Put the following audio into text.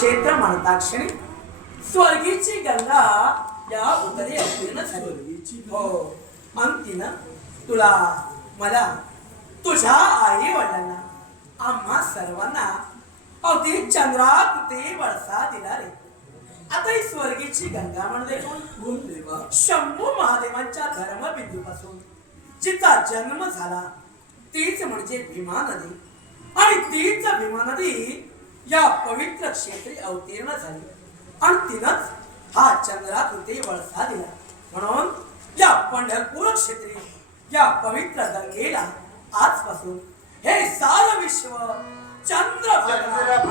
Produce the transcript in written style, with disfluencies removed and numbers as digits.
क्षेत्र म्हणता क्षणी स्वर्गीची गंगा या उतरे अवतीर्ण झाली. हो, अंतीनं तुला, मला, तुझ्या आई वडिलांना, आम्हा सर्वांना अगदी चंद्राकृती वळसा दिला रे. आता ही स्वर्गीची गंगा म्हणजे कोण? देवा शंभू महादेवांच्या धर्मबिंदूपासून जिचा जन्म झाला तीच म्हणजे भीमा नदी. आणि तीच भीमा नदी या पवित्र क्षेत्री अवतीर्ण झाली आणि तिनंच हा चंद्राकृती वळसा दिला. म्हणून या पंढरपूर क्षेत्री या पवित्र गंगेला आजपासून हे सारं विश्व चंद्रभागा